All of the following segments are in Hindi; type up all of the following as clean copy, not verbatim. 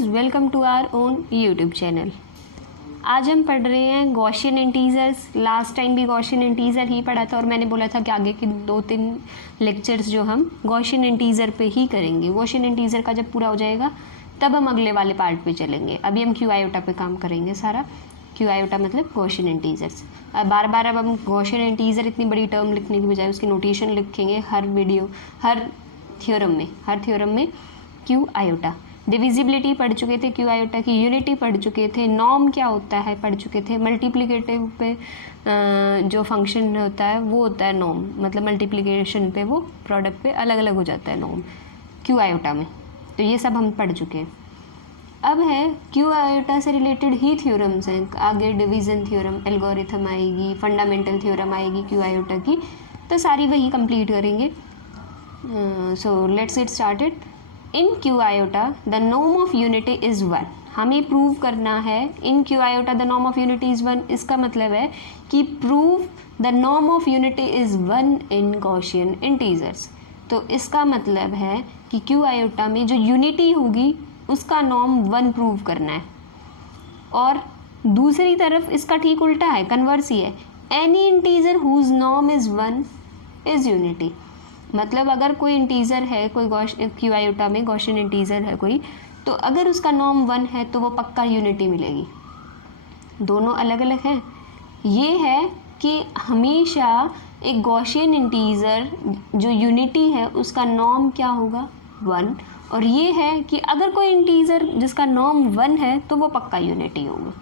Guys, welcome to our own YouTube channel. आज हम पढ़ रहे हैं गॉसियन इंटीजर्स। लास्ट टाइम भी गॉसियन इंटीजर ही पढ़ा था और मैंने बोला था कि आगे के 2-3 लेक्चर्स जो हम गॉसियन इंटीजर पे ही करेंगे। गॉसियन इंटीजर का जब पूरा हो जाएगा तब हम अगले वाले पार्ट पे चलेंगे। अभी हम क्यू आयोटा पे काम करेंगे सारा। क्यू आयोटा मतलब गॉसियन इंटीजर्स। अब बार बार अब हम गॉसियन इंटीजर इतनी बड़ी टर्म लिखने की बजाय उसकी नोटेशन लिखेंगे हर थ्योरम में क्यू आयोटा। डिविजिबिलिटी पढ़ चुके थे, क्यू आयोटा की यूनिटी पढ़ चुके थे, नॉर्म क्या होता है पढ़ चुके थे, मल्टीप्लिकेटिव पे जो फंक्शन होता है वो होता है नॉर्म, मतलब मल्टीप्लिकेशन पे वो प्रोडक्ट पे अलग अलग हो जाता है नॉर्म क्यू आयोटा में। तो ये सब हम पढ़ चुके हैं। अब है क्यू आयोटा से रिलेटेड ही थ्योरम्स हैं। आगे डिवीजन थ्योरम, एल्गोरिथम आएगी, फंडामेंटल थ्योरम आएगी क्यू आयोटा की, तो सारी वही कंप्लीट करेंगे। So let's get started. In Q iota the norm of unity is 1। हमें प्रूव करना है in Q iota the norm of unity is 1। इसका मतलब है कि prove the norm of unity is 1 in Gaussian integers. तो इसका मतलब है कि क्यू आयोटा में जो यूनिटी होगी उसका नॉर्म 1 प्रूव करना है। और दूसरी तरफ इसका ठीक उल्टा है, कन्वर्स ही है। Any integer whose norm is 1 is unity. मतलब अगर कोई इंटीजर है, कोई क्यू आयोटा में गॉसियन इंटीजर है कोई, तो अगर उसका नॉर्म 1 है तो वो पक्का यूनिटी मिलेगी। दोनों अलग अलग हैं। ये है कि हमेशा एक गॉसियन इंटीजर जो यूनिटी है उसका नॉर्म क्या होगा 1, और ये है कि अगर कोई इंटीजर जिसका नॉर्म 1 है तो वो पक्का यूनिटी होगा।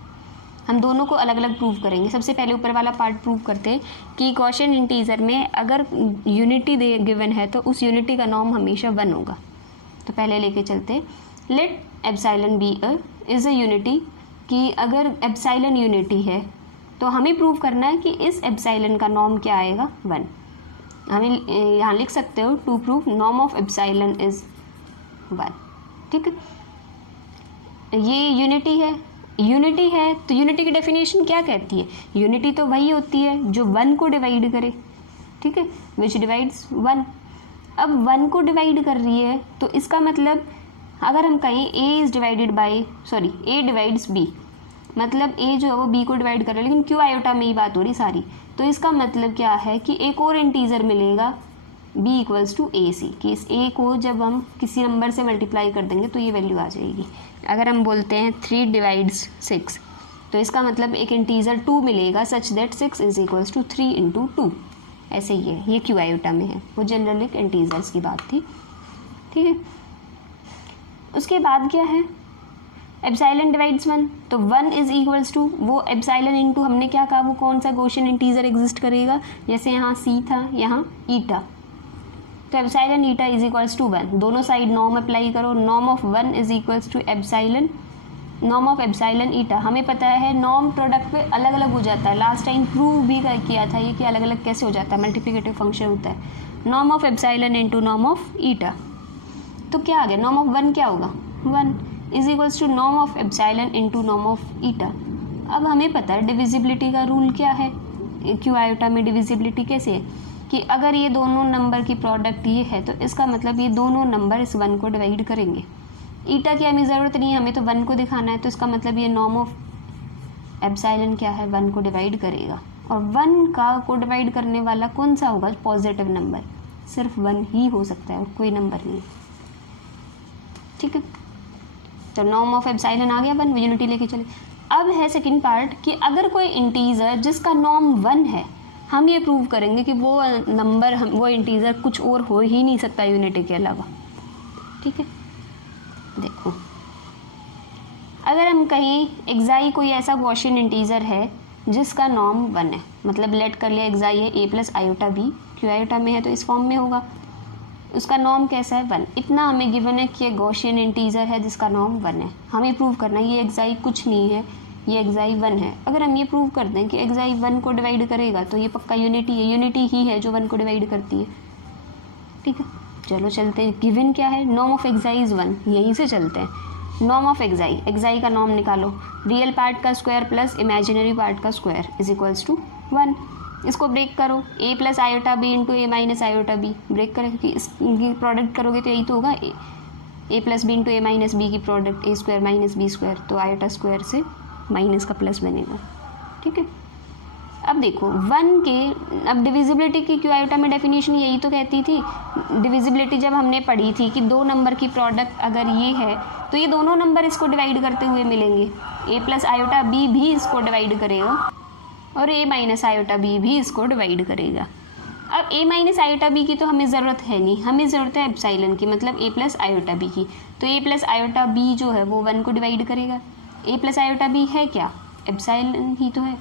हम दोनों को अलग अलग प्रूव करेंगे। सबसे पहले ऊपर वाला पार्ट प्रूव करते हैं कि गॉसियन इंटीजर में अगर यूनिटी गिवन है तो उस यूनिटी का नॉर्म हमेशा 1 होगा। तो पहले लेके चलते हैं। Let epsilon be is a unity, कि अगर एप्सिलॉन यूनिटी है तो हमें प्रूव करना है कि इस एप्सिलॉन का नॉर्म क्या आएगा 1। हमें यहाँ लिख सकते हो to prove norm of epsilon is 1। ठीक है, ये यूनिटी है तो यूनिटी की डेफिनेशन क्या कहती है? यूनिटी तो वही होती है जो 1 को डिवाइड करे। ठीक है, विच डिवाइड्स 1। अब 1 को डिवाइड कर रही है तो इसका मतलब अगर हम कहें a डिवाइड्स b, मतलब a जो है वो b को डिवाइड कर रहा है, लेकिन क्यू आयोटा में ही बात हो रही सारी। तो इसका मतलब क्या है कि एक और इंटीजर मिलेगा b इक्वल्स टू AC, कि इस a को जब हम किसी नंबर से मल्टीप्लाई कर देंगे तो ये वैल्यू आ जाएगी। अगर हम बोलते हैं 3 डिवाइड्स 6, तो इसका मतलब एक इंटीजर 2 मिलेगा such that 6 is equals to 3 into 2। ऐसे ही है, ये क्यू आयोटा में है। वो जनरल एक इंटीजर्स की बात थी। ठीक है, उसके बाद क्या है? एप्सिलॉन डिवाइड्स 1, तो 1 इज इक्वल्स टू वो एप्सिलॉन इंटू हमने क्या कहा, वो कौन सा गॉसियन इंटीजर एग्जिस्ट करेगा। जैसे यहाँ c था, यहाँ ईटा, तो epsilon eta is equals to 1। दोनों साइड नॉर्म अप्लाई करो। Norm of 1 is equals to epsilon norm of epsilon eta. हमें पता है नॉर्म प्रोडक्ट पे अलग अलग हो जाता है। लास्ट टाइम प्रूव भी किया था ये कि अलग अलग कैसे हो जाता है, मल्टीप्लिकेटिव फंक्शन होता है। Norm of epsilon into norm of ईटा, तो क्या आ गया? नॉर्म ऑफ 1 क्या होगा 1 is equals to norm of epsilon into norm of eta. अब हमें पता है डिविजिबिलिटी का रूल क्या है। क्यू आयोटा में डिविजिबिलिटी कैसे है कि अगर ये दोनों नंबर की प्रोडक्ट ये है तो इसका मतलब ये दोनों नंबर इस 1 को डिवाइड करेंगे। ईटा की हमें ज़रूरत नहीं है, हमें तो 1 को दिखाना है, तो इसका मतलब ये नॉर्म ऑफ एप्सिलॉन क्या है 1 को डिवाइड करेगा। और 1 को डिवाइड करने वाला कौन सा होगा? Positive number. सिर्फ 1 ही हो सकता है और कोई नंबर नहीं। ठीक है, तो नॉर्म ऑफ एप्सिलॉन आ गया 1, यूनिटी लेके चले। अब है सेकेंड पार्ट कि अगर कोई इंटीजर जिसका नॉर्म 1 है, हम ये प्रूव करेंगे कि वो नंबर वो इंटीजर कुछ और हो ही नहीं सकता यूनिटी के अलावा। ठीक है, देखो अगर हम कहीं एक्साई कोई ऐसा गॉसियन इंटीजर है जिसका नॉर्म 1 है, मतलब लेट कर लिया एक्साई है a plus iota b, Q iota में है तो इस फॉर्म में होगा। उसका नॉर्म कैसा है 1। इतना हमें गिवन है कि ये गॉसियन इंटीजर है जिसका नॉर्म 1 है। हमें प्रूव करना है ये एक्साई कुछ नहीं है, ये एक्साई 1 है। अगर हम ये प्रूव कर दें कि एक्साई 1 को डिवाइड करेगा तो ये पक्का यूनिटी है, यूनिटी ही है जो 1 को डिवाइड करती है। ठीक है, चलो चलते हैं। गिवन क्या है? Norm of xi is 1। यहीं से चलते हैं। नॉर्म ऑफ एक्साई का नॉर्म निकालो। रियल पार्ट का स्क्वायर प्लस इमेजिनरी पार्ट का स्क्वायर इज इक्वल्स टू 1। इसको ब्रेक करो, a plus iota B into A minus iota B. Break करें क्योंकि इसकी प्रोडक्ट करोगे तो यही तो होगा। A plus B into A minus B की product A square minus B square, तो आयोटा स्क्वायर से माइनस का प्लस बनेगा। ठीक है, अब देखो अब डिविजिबिलिटी की क्यू आयोटा में डेफिनेशन यही तो कहती थी। डिविजिबिलिटी जब हमने पढ़ी थी कि दो नंबर की प्रोडक्ट अगर ये है तो ये दोनों नंबर इसको डिवाइड करते हुए मिलेंगे। ए प्लस आयोटा बी भी इसको डिवाइड करेगा और ए माइनस आयोटा बी भी इसको डिवाइड करेगा। अब ए माइनस आयोटा बी की तो हमें ज़रूरत है नहीं, हमें ज़रूरत है एप्साइलन की, मतलब ए प्लस आयोटा बी की। तो ए प्लस आयोटा बी जो है वो 1 को डिवाइड करेगा। ए प्लस आयोटा बी है क्या? एप्साइलन ही तो है,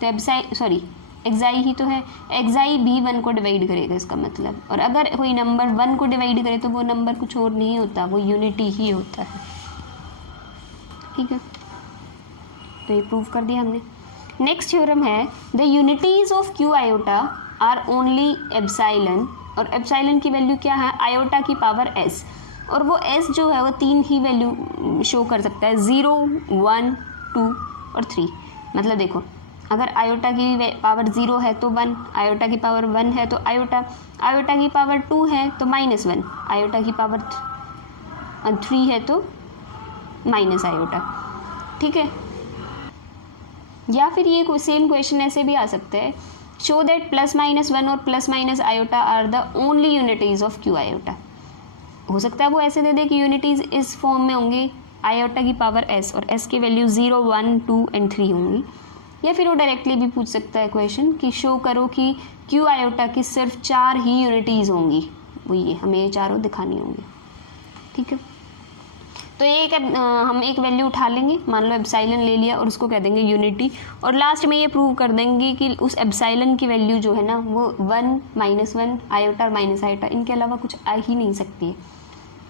तो एक्साई ही तो है, एक्साई भी 1 को डिवाइड करेगा इसका मतलब। और अगर कोई नंबर 1 को डिवाइड करे तो वो नंबर कुछ और नहीं होता, वो यूनिटी ही होता है। ठीक है, तो ये प्रूव कर दिया हमने। नेक्स्ट थ्योरम है the unities of Q iota are only epsilon, और एप्साइलन की वैल्यू क्या है? आयोटा की पावर एस, और वो एस जो है वो 3 ही वैल्यू शो कर सकता है, 0, 1, 2 और 3। मतलब देखो, अगर आयोटा की पावर 0 है तो 1, आयोटा की पावर 1 है तो आयोटा, आयोटा की पावर 2 है तो -1, आयोटा की पावर 3 है तो माइनस आयोटा। ठीक है, या फिर ये सेम क्वेश्चन ऐसे भी आ सकते हैं, शो दैट +-1 और +- iota are the only unities of Q iota. हो सकता है वो ऐसे दे दे कि यूनिटीज इस फॉर्म में होंगे, आयोटा की पावर एस और एस की वैल्यू 0, 1, 2 एंड 3 होंगी। या फिर वो डायरेक्टली भी पूछ सकता है क्वेश्चन कि शो करो कि क्यू आयोटा की सिर्फ 4 ही यूनिटीज़ होंगी, वो ये हमें ये चारों दिखानी होंगी। ठीक है, तो हम एक वैल्यू उठा लेंगे, मान लो एप्साइलन ले लिया और उसको कह देंगे यूनिटी, और लास्ट में ये प्रूव कर देंगे कि उस एप्साइलन की वैल्यू जो है ना वो 1, -1, आयोटा और माइनस आयोटा, इनके अलावा कुछ आ ही नहीं सकती है।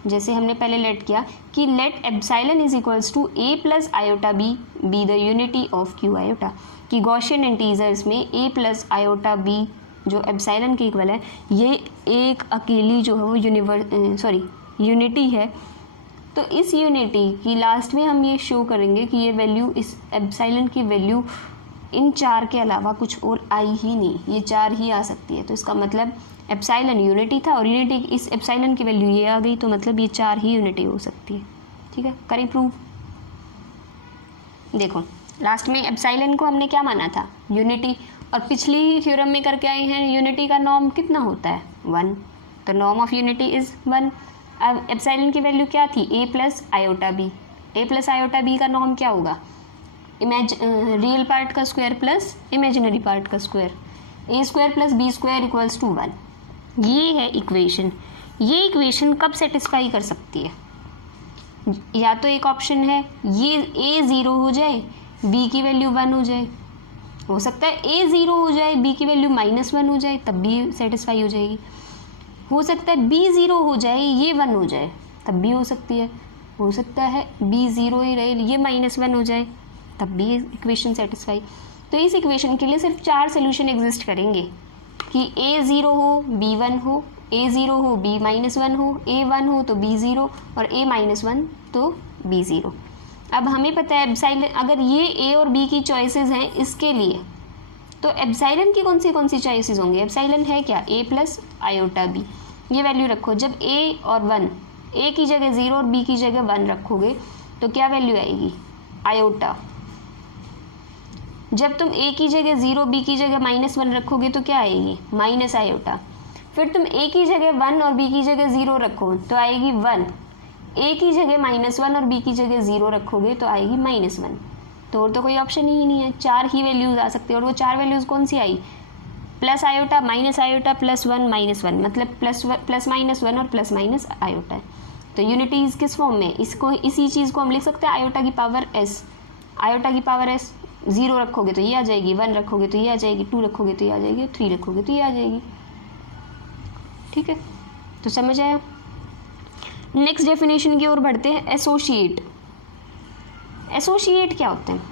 जैसे हमने पहले लेट किया कि let epsilon is equals to A plus iota B the unity of Q iota, कि गॉसियन इंटीजर्स में ए प्लस आयोटा बी जो एप्साइलन के इक्वल है, ये एक अकेली जो है वो यूनिटी है। तो इस यूनिटी की लास्ट में हम ये शो करेंगे कि ये वैल्यू, इस एप्साइलन की वैल्यू इन 4 के अलावा कुछ और आई ही नहीं, ये 4 ही आ सकती है। तो इसका मतलब एप्साइलन यूनिटी था और यूनिटी इस एप्साइलन की वैल्यू ये आ गई, तो मतलब ये 4 ही यूनिटी हो सकती है। ठीक है, करें प्रूव। देखो लास्ट में एप्साइलन को हमने क्या माना था? यूनिटी, और पिछली थ्योरम में करके आए हैं यूनिटी का नॉर्म कितना होता है? 1, तो नॉर्म ऑफ यूनिटी इज़ 1। अब एप्साइलन की वैल्यू क्या थी? A plus iota B, A plus iota B का नॉर्म क्या होगा? रियल पार्ट का स्क्वायर प्लस इमेजिनरी पार्ट का square, A square plus B square equals to 1। ये है इक्वेशन। ये इक्वेशन कब सेटिस्फाई कर सकती है? या तो एक ऑप्शन है ये ए 0 हो जाए, बी की वैल्यू 1 हो जाए, हो सकता है ए 0 हो जाए, बी की वैल्यू -1 हो जाए, तब भी सेटिस्फाई हो जाएगी। हो सकता है बी 0 हो जाए, ये 1 हो जाए, तब भी हो सकती है। हो सकता है बी 0 ही रहे, ये -1 हो जाए, तब भी इक्वेशन सेटिस्फाई। तो इस इक्वेशन के लिए सिर्फ 4 सोल्यूशन एग्जिस्ट करेंगे कि ए 0 हो, बी 1 हो, ए 0 हो, बी -1 हो, ए 1 हो तो बी 0 और ए -1 तो बी 0। अब हमें पता है एप्साइलन, अगर ये ए और बी की चॉइसेस हैं इसके लिए, तो एप्साइलन की कौन सी चॉइसेस होंगी? एप्साइलन है क्या? ए प्लस आयोटा बी, ये वैल्यू रखो। जब ए और 1, ए की जगह 0 और बी की जगह 1 रखोगे तो क्या वैल्यू आएगी? आयोटा। जब तुम ए की जगह 0, बी की जगह -1 रखोगे तो क्या आएगी? Minus iota. फिर तुम ए की जगह 1 और बी की जगह 0 रखो तो आएगी 1, ए की जगह -1 और बी की जगह 0 रखोगे तो आएगी -1। तो और तो कोई ऑप्शन ही नहीं है, 4 ही वैल्यूज आ सकती है। और वो 4 वैल्यूज कौन सी आई? प्लस आयोटा, माइनस आयोटा, +1 -1, मतलब प्लस -1 और प्लस माइनस आयोटा। तो यूनिटीज किस फॉर्म में? इसी चीज़ को हम लिख सकते हैं आयोटा की पावर एस। आयोटा की पावर एस 0 रखोगे तो ये आ जाएगी, 1 रखोगे तो ये आ जाएगी, 2 रखोगे तो ये आ जाएगी, 3 रखोगे तो ये आ जाएगी। ठीक है, तो समझ आया। नेक्स्ट डेफिनेशन की ओर बढ़ते हैं, एसोसिएट। एसोसिएट क्या होते हैं?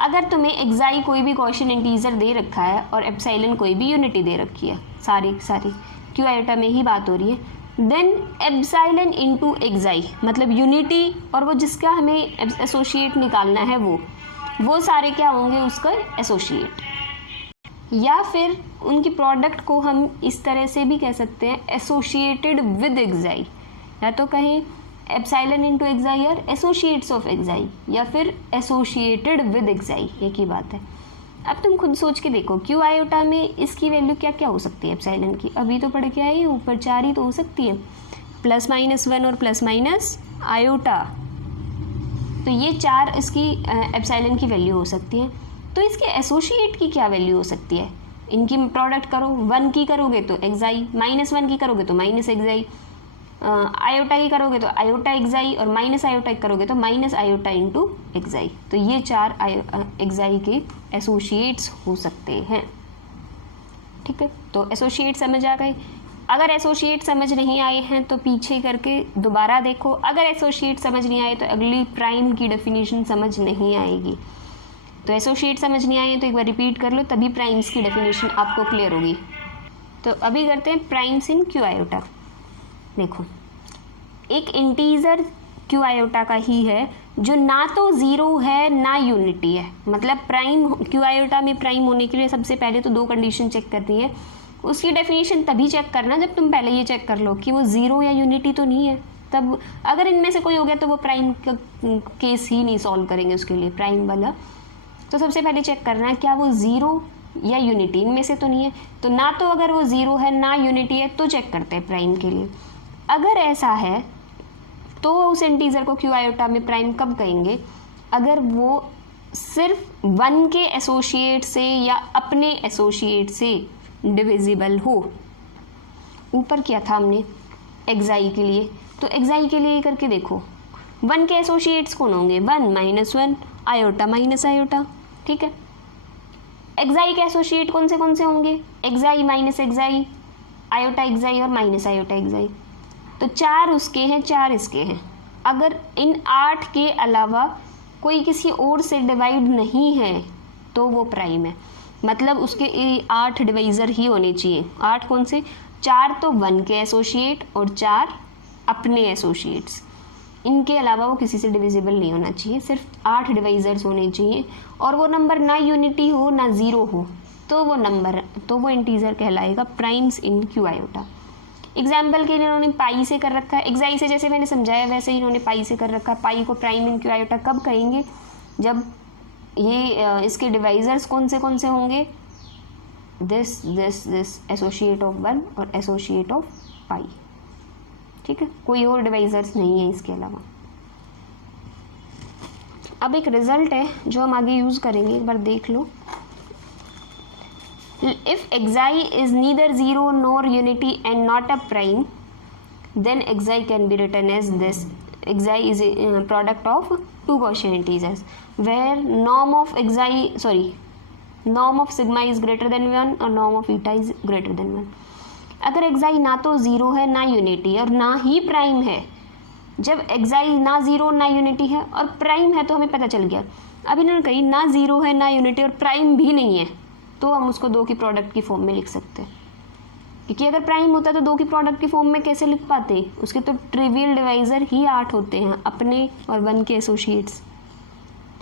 अगर तुम्हें एक्साई कोई भी गॉसियन इंटीजर दे रखा है और एप्साइलन कोई भी यूनिटी दे रखी है, सारी क्यू आयोटा में ही बात हो रही है, देन एप्साइलन इनटू एक्साई मतलब यूनिटी, और वो जिसका हमें एसोसिएट निकालना है वो सारे क्या होंगे? उसका एसोसिएट। या फिर उनकी प्रोडक्ट को हम इस तरह से भी कह सकते हैं, एसोसिएटेड विद एक्साई, या तो कहें एप्साइलन इंटू एक्साई और एसोसिएट्स ऑफ एक्साई या फिर एसोसिएटेड विद एक्साई, एक ही बात है। अब तुम खुद सोच के देखो क्यू आयोटा में इसकी वैल्यू क्या क्या हो सकती है एप्साइलन की, अभी तो पढ़ के आई ऊपर 4 ही तो हो सकती है, +-1 और + आयोटा, तो ये 4 इसकी एप्साइलन की वैल्यू हो सकती है। तो इसके एसोसिएट की क्या वैल्यू हो सकती है, इनकी प्रोडक्ट करो, 1 की करोगे तो एक्साई, -1 की करोगे तो माइनस एक्साई, आयोटा की करोगे तो आयोटा एक्साई और माइनस आयोटा की करोगे तो माइनस आयोटा इंटू एक्साई। तो ये 4 एक्साई के एसोसिएट्स हो सकते हैं। ठीक है, तो एसोसिएट समझ आ गए। अगर एसोसिएट समझ नहीं आए हैं तो पीछे करके दोबारा देखो, अगर एसोसिएट समझ नहीं आए तो अगली प्राइम की डेफिनेशन समझ नहीं आएगी। तो एसोसिएट समझ नहीं आए तो एक बार रिपीट कर लो, तभी प्राइम्स की डेफिनेशन आपको क्लियर होगी। तो अभी करते हैं प्राइम्स इन क्यू आयोटा। देखो, एक इंटीजर क्यू आयोटा का ही है जो ना तो ज़ीरो है ना यूनिटी है। मतलब प्राइम क्यू आयोटा में प्राइम होने के लिए सबसे पहले तो 2 कंडीशन चेक करनी है। उसकी डेफिनेशन तभी चेक करना जब तुम पहले ये चेक कर लो कि वो ज़ीरो या यूनिटी तो नहीं है। तब अगर इनमें से कोई हो गया तो वो प्राइम का केस ही नहीं सॉल्व करेंगे उसके लिए, प्राइम वाला। तो सबसे पहले चेक करना है क्या वो ज़ीरो या यूनिटी, इनमें से तो नहीं है। तो ना तो अगर वो ज़ीरो है ना यूनिटी है तो चेक करते हैं प्राइम के लिए। अगर ऐसा है तो उस इंटीजर को क्यू आयोटा में प्राइम कब कहेंगे, अगर वो सिर्फ 1 के एसोसिएट से या अपने एसोसिएट से डिविजिबल हो। ऊपर किया था हमने एक्साई के लिए, तो एक्साई के लिए करके देखो 1 के एसोसिएट्स कौन होंगे, 1 -1 आयोटा माइनस आयोटा। ठीक है, एक्साई के एसोसिएट कौन से होंगे, एक्साई माइनस एक्साई, आयोटा एक्साई और माइनस आयोटा एक्साई। तो 4 उसके हैं 4 इसके हैं। अगर इन 8 के अलावा कोई किसी और से डिवाइड नहीं है तो वो प्राइम है। मतलब उसके 8 डिवाइज़र ही होने चाहिए। 8 कौन से, 4 तो 1 के एसोसिएट और 4 अपने एसोसिएट्स, इनके अलावा वो किसी से डिविजिबल नहीं होना चाहिए। सिर्फ 8 डिवाइज़र्स होने चाहिए और वो नंबर ना यूनिटी हो ना ज़ीरो हो, तो वो इंटीजर कहलाएगा प्राइम्स इन क्यू आयोटा। एग्जाम्पल के लिए इन्होंने पाई से कर रखा है, एक्साई से जैसे मैंने समझाया वैसे ही इन्होंने पाई से कर रखा है। पाई को प्राइम इन क्यू आयोटा कब कहेंगे, जब ये इसके डिवाइजर्स कौन से होंगे, दिस एसोसिएट ऑफ 1 और एसोसिएट ऑफ पाई। ठीक है, कोई और डिवाइजर्स नहीं है इसके अलावा। अब एक रिजल्ट है जो हम आगे यूज करेंगे, एक बार देख लो। If xi is neither 0 nor unity and not a prime, then xi can be written as this. Xi is a product of 2 Gaussian integers where norm of sigma is greater than 1 और norm of eta is greater than 1. अगर xi ना तो 0 है ना यूनिटी और ना ही प्राइम है, जब xi ना 0 ना यूनिटी है और प्राइम है तो हमें पता चल गया। अब इन्होंने कही ना 0 है ना यूनिटी और प्राइम भी नहीं है, तो हम उसको 2 की प्रोडक्ट की फॉर्म में लिख सकते हैं। क्योंकि अगर प्राइम होता तो 2 की प्रोडक्ट की फॉर्म में कैसे लिख पाते, उसके तो ट्रिवियल डिवाइजर ही 8 होते हैं, अपने और 1 के एसोसिएट्स।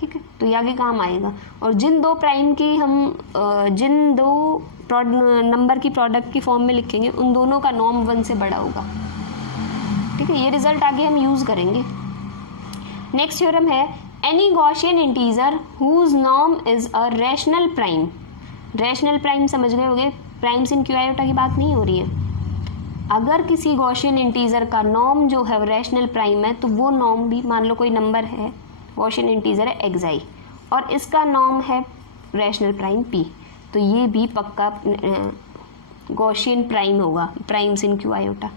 ठीक है, तो ये आगे काम आएगा। और जिन 2 प्राइम की हम जिन 2 नंबर की प्रोडक्ट की फॉर्म में लिखेंगे उन दोनों का नॉर्म 1 से बड़ा होगा। ठीक है, ये रिजल्ट आगे हम यूज़ करेंगे। नेक्स्ट थ्योरम है any Gaussian integer whose norm is a rational prime. Rational prime समझ गए होंगे, प्राइम्स इन क्यू आयोटा की बात नहीं हो रही है। अगर किसी गॉसियन इंटीजर का नॉर्म जो है रैशनल प्राइम है तो वो नॉर्म भी, मान लो कोई नंबर है गॉसियन इंटीजर है xi और इसका नॉर्म है रैशनल प्राइम p, तो ये भी पक्का गॉसियन प्राइम होगा, प्राइम्स इन क्यू आयोटा।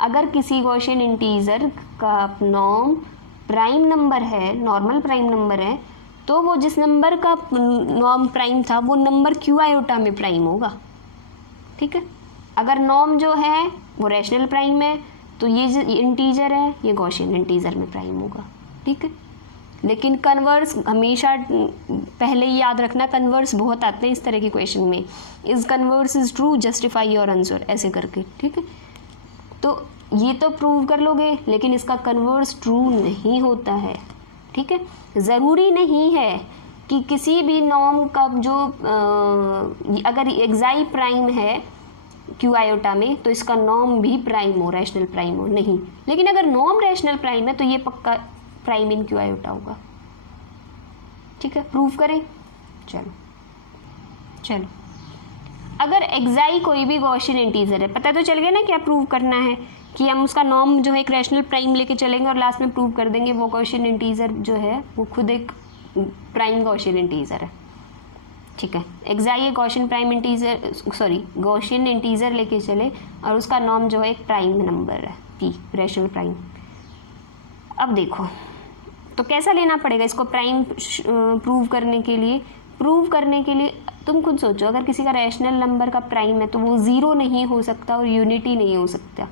अगर किसी गॉसियन इंटीजर का नॉर्म प्राइम नंबर है, नॉर्मल प्राइम नंबर है, तो वो जिस नंबर का नॉर्म प्राइम था वो नंबर क्यू आयोटा में प्राइम होगा। ठीक है, अगर नॉर्म जो है वो रैशनल प्राइम है तो ये जो इंटीजर है ये गॉसियन इंटीजर में प्राइम होगा। ठीक है, लेकिन कन्वर्स हमेशा पहले ही याद रखना, कन्वर्स बहुत आते हैं इस तरह के क्वेश्चन में, is converse is true justify your answer ऐसे करके। ठीक है, तो ये तो प्रूव कर लोगे लेकिन इसका कन्वर्स ट्रू नहीं होता है। ठीक है, ज़रूरी नहीं है कि किसी भी नॉर्म का जो अगर xi प्राइम है क्यू आयोटा में तो इसका नॉर्म भी प्राइम हो, रैशनल प्राइम हो नहीं, लेकिन अगर नॉर्म रैशनल प्राइम है तो ये पक्का प्राइम इन क्यू आयोटा होगा। ठीक है, प्रूव करें। चलो अगर एक्साई कोई भी गॉसियन इंटीजर है, पता तो चल गया ना क्या प्रूव करना है, कि हम उसका नॉर्म जो है एक रैशनल प्राइम लेके चलेंगे और लास्ट में प्रूव कर देंगे वो गॉसियन इंटीजर जो है वो खुद एक प्राइम गॉसियन इंटीजर है। ठीक है, एक्साई एक Gaussian prime integer Gaussian integer लेके चले और उसका नॉर्म जो है एक प्राइम नंबर है पी, रैशनल प्राइम। अब देखो तो कैसा लेना पड़ेगा इसको प्राइम प्रूव करने के लिए तुम खुद सोचो, अगर किसी का रैशनल नंबर का प्राइम है तो वो ज़ीरो नहीं हो सकता और यूनिटी नहीं हो सकता।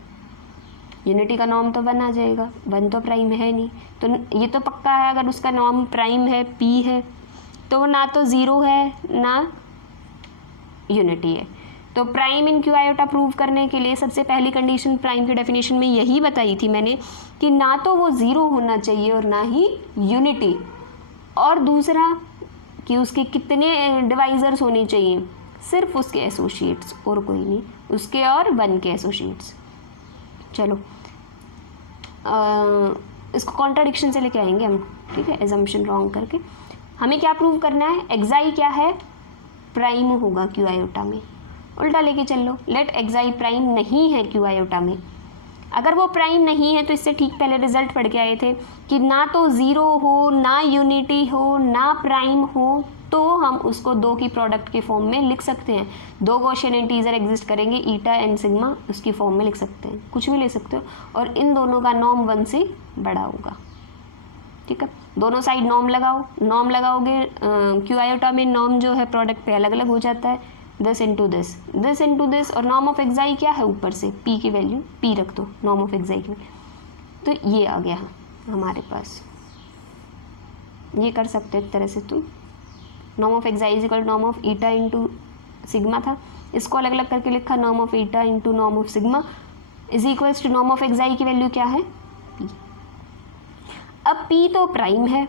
यूनिटी का नॉर्म तो 1 आ जाएगा, 1 तो प्राइम है नहीं, तो ये तो पक्का है अगर उसका नॉर्म प्राइम है, पी है, तो ना तो ज़ीरो है ना यूनिटी है। तो prime in Q iota prove करने के लिए सबसे पहली कंडीशन प्राइम की डेफिनेशन में यही बताई थी मैंने कि ना तो वो ज़ीरो होना चाहिए और ना ही यूनिटी, और दूसरा कि उसके कितने डिवाइजर्स होने चाहिए, सिर्फ उसके एसोसिएट्स और कोई नहीं, उसके और 1 के एसोसिएट्स। चलो इसको कॉन्ट्राडिक्शन से लेके आएंगे हम। ठीक है, एजम्पशन रॉन्ग करके हमें क्या प्रूव करना है, एक्साई क्या है, प्राइम होगा क्यू आयोटा में। उल्टा लेके चल लो, लेट एक्साई प्राइम नहीं है क्यू आयोटा में। अगर वो प्राइम नहीं है तो इससे ठीक पहले रिजल्ट पढ़ के आए थे कि ना तो ज़ीरो हो, ना यूनिटी हो, ना प्राइम हो, तो हम उसको 2 की प्रोडक्ट के फॉर्म में लिख सकते हैं। 2 गॉसियन इंटीजर एग्जिस्ट करेंगे, ईटा एंड सिग्मा, उसकी फॉर्म में लिख सकते हैं, कुछ भी ले सकते हो, और इन दोनों का नॉर्म 1 से बड़ा होगा। ठीक है, दोनों साइड नॉर्म लगाओ, नॉर्म लगाओगे क्यू आयोटा में नॉर्म जो है प्रोडक्ट पे अलग अलग हो जाता है, दिस इंटू दिस, और नॉर्म ऑफ एक्साई क्या है, ऊपर से पी की वैल्यू पी रख दो, नॉर्म ऑफ एक्साई की, तो ये आ गया हमारे पास। ये कर सकते इस तरह से तुम, norm of xi is equal norm of eta into sigma था, इसको अलग अलग करके लिखा norm of eta into norm of sigma is equals to norm of xi की वैल्यू क्या है, पी। अब पी तो प्राइम है,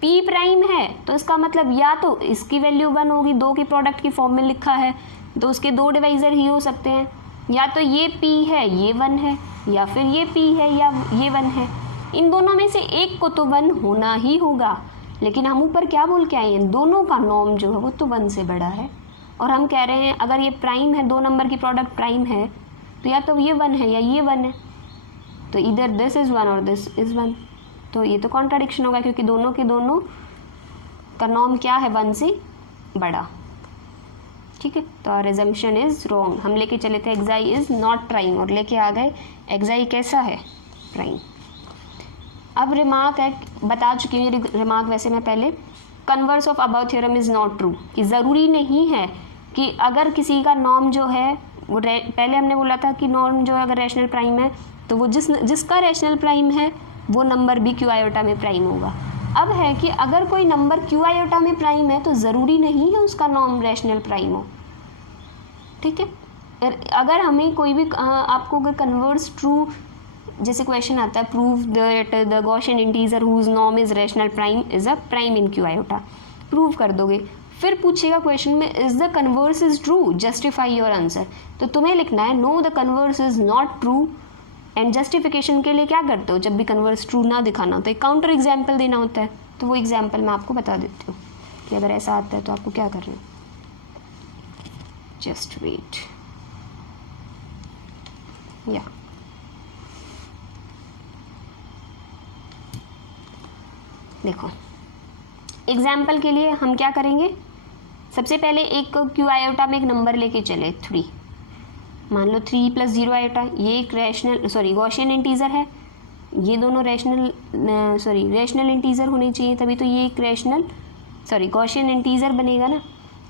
पी प्राइम है तो इसका मतलब या तो इसकी वैल्यू 1 होगी, 2 की प्रोडक्ट की फॉर्म में लिखा है तो उसके 2 डिवाइजर ही हो सकते हैं, या तो ये पी है ये 1 है, या फिर ये पी है या ये 1 है। इन दोनों में से एक को तो 1 होना ही होगा, लेकिन हम ऊपर क्या बोल के आए हैं, दोनों का नॉर्म जो है वो तो 1 से बड़ा है, और हम कह रहे हैं अगर ये प्राइम है, 2 नंबर की प्रोडक्ट प्राइम है, तो या तो ये 1 है या ये 1 है, तो इधर दिस इज़ 1 और दिस इज़ 1, तो ये तो कॉन्ट्राडिक्शन होगा क्योंकि दोनों के दोनों का नॉर्म क्या है, 1 से बड़ा। ठीक है, तो आवर अजम्पशन इज रॉन्ग। हम लेके चले थे एक्साई इज नॉट प्राइम और लेके आ गए एक्साई कैसा है, प्राइम। अब रिमार्क है, बता चुकी हूँ ये रिमार्क वैसे मैं पहले, converse of above theorem is not true, कि ज़रूरी नहीं है कि अगर किसी का नॉर्म जो है वो पहले हमने बोला था कि नॉर्म जो है अगर रैशनल प्राइम है तो वो जिसका रैशनल प्राइम है वो नंबर भी क्यू आयोटा में प्राइम होगा। अब है कि अगर कोई नंबर क्यू आयोटा में प्राइम है तो ज़रूरी नहीं है उसका नॉर्म रैशनल प्राइम हो। ठीक है, अगर हमें कोई भी आपको अगर कन्वर्स ट्रू जैसे क्वेश्चन आता है, prove that the Gaussian integer whose norm is rational prime is a prime in Q iota, prove कर दोगे। फिर पूछेगा क्वेश्चन में is the converse is true, justify your answer, तो तुम्हें लिखना है no the converse is not true, and justification के लिए क्या करते हो, जब भी कन्वर्स ट्रू ना दिखाना तो एक काउंटर एग्जाम्पल देना होता है, तो वो एग्जाम्पल मैं आपको बता देती हूँ कि अगर ऐसा आता है तो आपको क्या करना है। जस्ट वेट, या देखो एग्जाम्पल के लिए हम क्या करेंगे, सबसे पहले एक क्यू आयोटा में एक नंबर लेके चले 3, मान लो 3 + 0 आयोटा, ये एक गॉसियन इंटीजर है, ये दोनों रैशनल इंटीजर होने चाहिए, तभी तो ये एक गॉसियन इंटीजर बनेगा ना।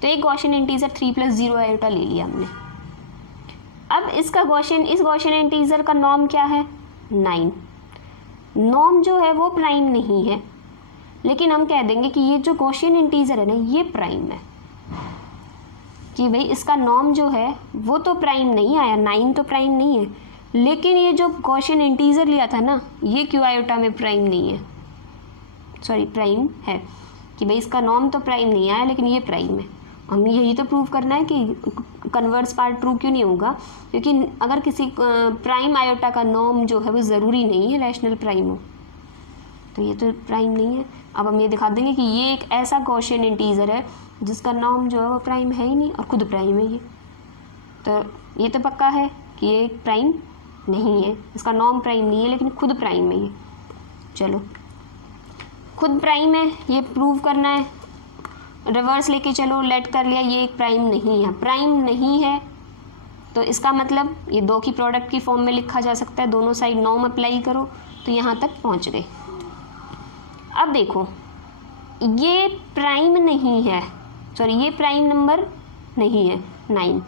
तो एक गॉसियन इंटीजर 3 + 0 आयोटा ले लिया हमने। अब इस गॉसियन इंटीजर का नॉर्म क्या है, 9। नॉर्म जो है वो प्राइम नहीं है, लेकिन हम कह देंगे कि ये जो गॉसियन इंटीजर है ना ये प्राइम है, कि भाई इसका नॉर्म जो है वो तो प्राइम नहीं आया, 9 तो प्राइम नहीं है, लेकिन ये जो गॉसियन इंटीजर लिया था ना ये क्यू आयोटा में प्राइम नहीं है, प्राइम है, कि भाई इसका नॉर्म तो प्राइम नहीं आया लेकिन ये प्राइम है। हमें यही तो प्रूव करना है कि कन्वर्स पार्ट ट्रू क्यों नहीं होगा, क्योंकि अगर किसी प्राइम आयोटा का नॉर्म जो है वो ज़रूरी नहीं है रैशनल प्राइम हो, तो ये तो प्राइम नहीं है। अब हम ये दिखा देंगे कि ये एक ऐसा गॉसियन इंटीजर है जिसका नॉर्म जो है वो प्राइम है ही नहीं और खुद प्राइम है ये, तो ये तो पक्का है कि ये प्राइम नहीं है, इसका नॉर्म प्राइम नहीं है लेकिन खुद प्राइम है ये। चलो खुद प्राइम है ये प्रूव करना है, रिवर्स लेके चलो, लेट कर लिया ये एक प्राइम नहीं है। प्राइम नहीं है तो इसका मतलब ये दो की प्रोडक्ट की फॉर्म में लिखा जा सकता है, दोनों साइड नॉर्म अप्लाई करो तो यहाँ तक पहुँच गए। अब देखो ये प्राइम नहीं है, सॉरी ये प्राइम नंबर नहीं है 9,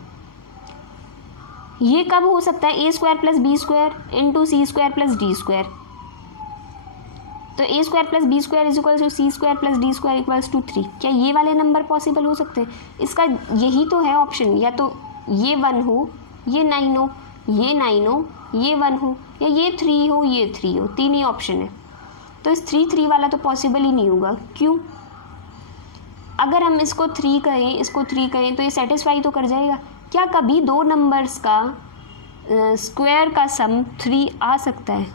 ये कब हो सकता है, a² + b² into c² + d², तो a² + b² = c² + d² = 3। क्या ये वाले नंबर पॉसिबल हो सकते हैं? इसका यही तो है ऑप्शन, या तो ये 1 हो, ये 9 हो, ये 9 हो, ये 1 हो, या ये 3 हो, ये 3 हो, 3 ही ऑप्शन है। तो इस 3 वाला तो पॉसिबल ही नहीं होगा। क्यों? अगर हम इसको 3 कहें, इसको 3 कहें तो ये सेटिस्फाई तो कर जाएगा। क्या कभी दो नंबर्स का स्क्वायर का सम 3 आ सकता है?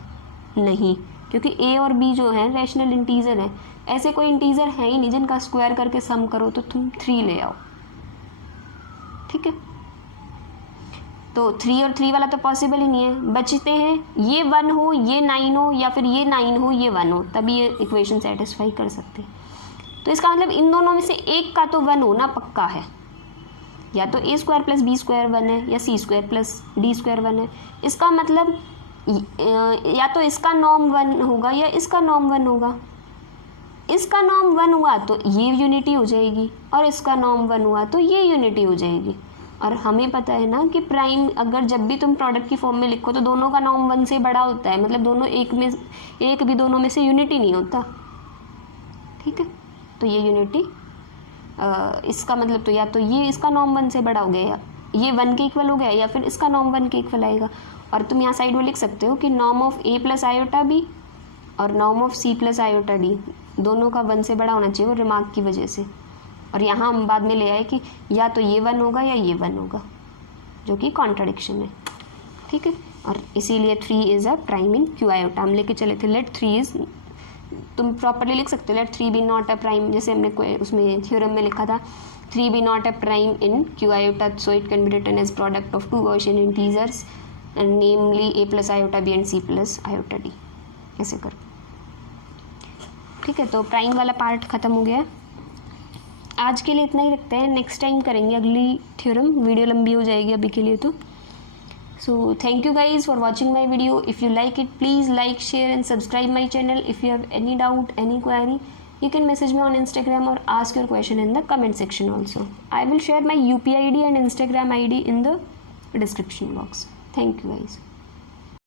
नहीं, क्योंकि a और b जो है रैशनल इंटीजर हैं, ऐसे कोई इंटीजर है ही नहीं जिनका स्क्वायर करके सम करो तो तुम 3 ले आओ। ठीक है, तो 3 और 3 वाला तो पॉसिबल ही नहीं है। बचते हैं ये 1 हो, ये 9 हो, या फिर ये 9 हो, ये 1 हो, तभी ये इक्वेशन सेटिस्फाई कर सकते हैं। तो इसका मतलब इन दोनों में से एक का तो 1 होना पक्का है, या तो a² + b² 1 है या c² + d² 1 है। इसका मतलब या तो इसका नॉर्म 1 होगा या इसका नॉर्म 1 होगा। इसका नॉर्म 1 हुआ तो ये यूनिटी हो जाएगी और इसका नॉर्म 1 हुआ तो ये यूनिटी हो जाएगी। और हमें पता है ना कि प्राइम अगर जब भी तुम प्रोडक्ट की फॉर्म में लिखो तो दोनों का नॉर्म 1 से बड़ा होता है, मतलब दोनों एक भी दोनों में से यूनिटी नहीं होता। ठीक है, तो ये यूनिटी इसका मतलब तो या तो ये इसका नॉर्म 1 से बड़ा हो गया, ये 1 के इक्वल हो गया, या फिर इसका नॉर्म 1 के इक्वल आएगा। और तुम यहाँ साइड में लिख सकते हो कि norm of a + i b और norm of c + i d दोनों का 1 से बड़ा होना चाहिए वो रिमार्क की वजह से। और यहाँ हम बाद में ले आए कि या तो ये 1 होगा या ये 1 होगा, जो कि कॉन्ट्रडिक्शन है। ठीक है, और इसीलिए 3 is a prime in q i। हम लेके चले थे लेट 3 इज़, तुम प्रॉपरली लिख सकते हो let 3 be not a prime, जैसे हमने उसमें थ्योरम में लिखा था 3 be not a prime in q i, so it can be written as product of 2 Gaussian integers namely a + i b and c + i d। ऐसे करो। ठीक है, तो प्राइम वाला पार्ट ख़त्म हो गया। आज के लिए इतना ही रखते हैं, नेक्स्ट टाइम करेंगे अगली थ्योरम, वीडियो लंबी हो जाएगी अभी के लिए तो। So thank you guys for watching my video. If you like it, please like, share and subscribe my channel. If you have any doubt, any query, you can message me on Instagram or ask your question in the comment section also. I will share my UPI ID and Instagram ID in the description box. Thank you guys.